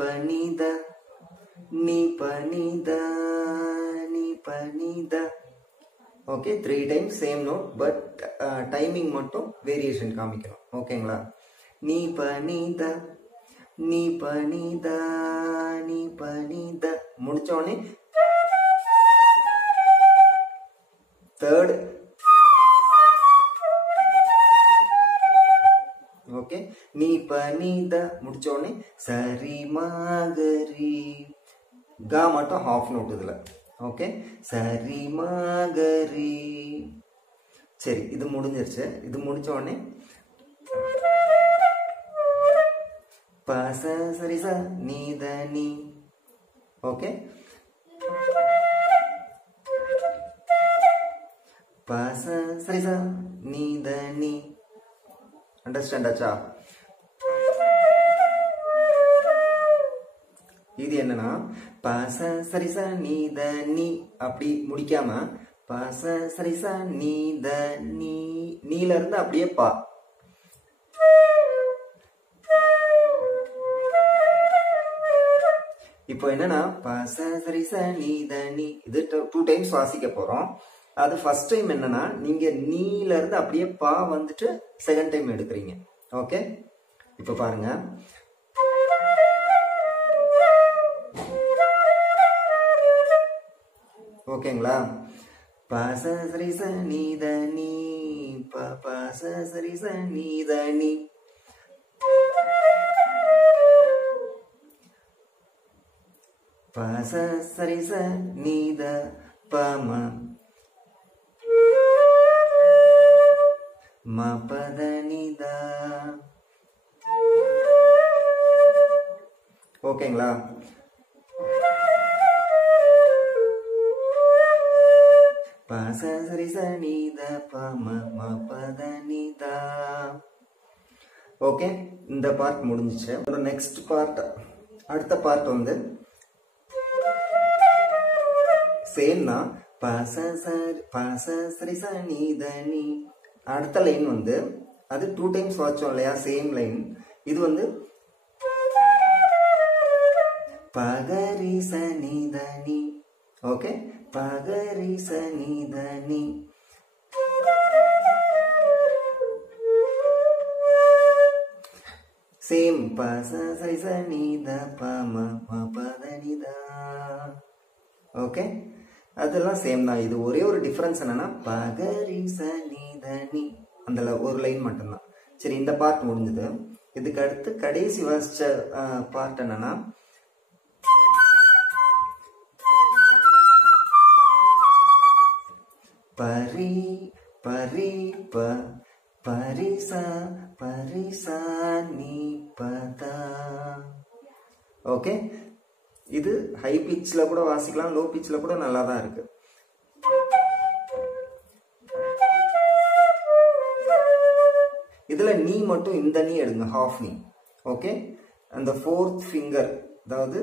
பனித நீ பனித நீ பனித. Okay, 3 times same note, but timing மட்டும் வேரியேஷன் காமிக்கணும். ஓகேங்களா? நீ பனித நீ பனித நீ பனித. முடிச்சோடனே தேர்ட். ஓகே, நீ பனித முடிச்சோடனே சரி மகரி. கா மட்டும் ஹாஃப் நோட் இதுல. ஓகே, சரி மகரி. சரி, இது முடிஞ்சிருச்சு. இது முடிச்ச உடனே பச சரி ச நீத நீ. ஓகே, பச சரி ச நீத நீ. அண்டர்ஸ்டாண்ட் ஆச்சா? இது என்னன்னா பச சரிச நீத நீ அப்படி முடிக்காம பச சரிச நீத நீ, நீல இருந்து அப்படியே பா. இப்போ என்னன்னா பச சரிச நீத நீ, இது 2 times வாசிக்க போறோம். அது ஃபர்ஸ்ட் டைம் என்னன்னா நீங்க நீல இருந்து அப்படியே பா வந்துட்டு செகண்ட் டைம் எடுக்கிறீங்க. ஓகே, இப்போ பாருங்க. ஓகேங்களா? பச சரிச நீத நீ பச சரிச நீத நீ. பச சரிச நீத பம மபத நித. ஓகேங்களா? பச சரிச நீத பம மபத நித. ஓகே, இந்த பார்ட் முடிஞ்சிச்சு. நெக்ஸ்ட் பார்ட், அடுத்த பார்ட் வந்து சேம் தான். பச சரிச நீத நீ. அடுத்த லைன் வந்து அது 2 times வாச்சோம் இல்லையா, சேம் லைன். இது வந்து பகரி சனித நீ. ஓகே, பகரி சனித நீ. சேம் பச சரிச நீத பம மபத நித. ஓகே, அதெல்லாம் சேம் தான். இது ஒரே ஒரு டிஃபரன்ஸ் என்னன்னா பகரி சனித நீ, அந்த ஒரு லைன் மட்டும்தான். சரி, இந்த பார்ட் முடிஞ்சது. இதுக்கு அடுத்து கடைசி வாசிச்ச பார்ட் என்னன்னா பரி பரி ப பரிசா பரிசா நீ பதா. ஓகே, இது ஹை பிச்ல கூட வாசிக்கலாம், லோ பிச்ல கூட நல்லா தான் இருக்கு. இதுல நீ மட்டும் இந்த நீ எடுங்க, ஹாஃப் நீ. ஓகே, அந்த 4th ஃபிங்கர், அதாவது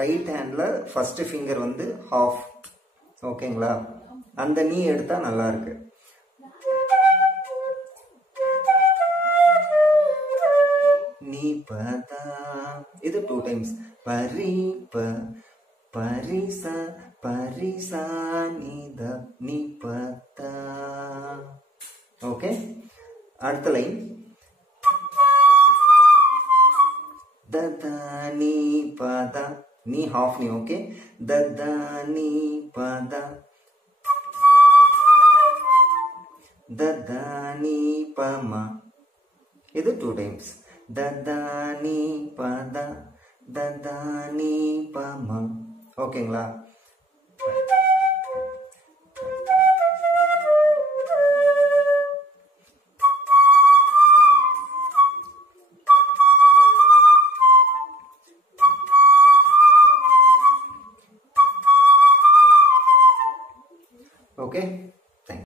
ரைட் ஹேண்ட்ல ஃபர்ஸ்ட் ஃபிங்கர் வந்து ஹாஃப். ஓகேங்களா? அந்த நீ எடுத்தா நல்லா இருக்கு. நீ பதா, இது 2 times. பரி ப பரிசா பரிசா நீத நீ பதா. ஓகே, அடுத்த லைன் ததா நீ பதா. நீ ஹாஃப் நீ. ஓகே, ததா நீ பதா ததா நீ பம. இது 2 times. ததா நீ பதா ததா நீ பம. ஓகேங்களா? ஓகே,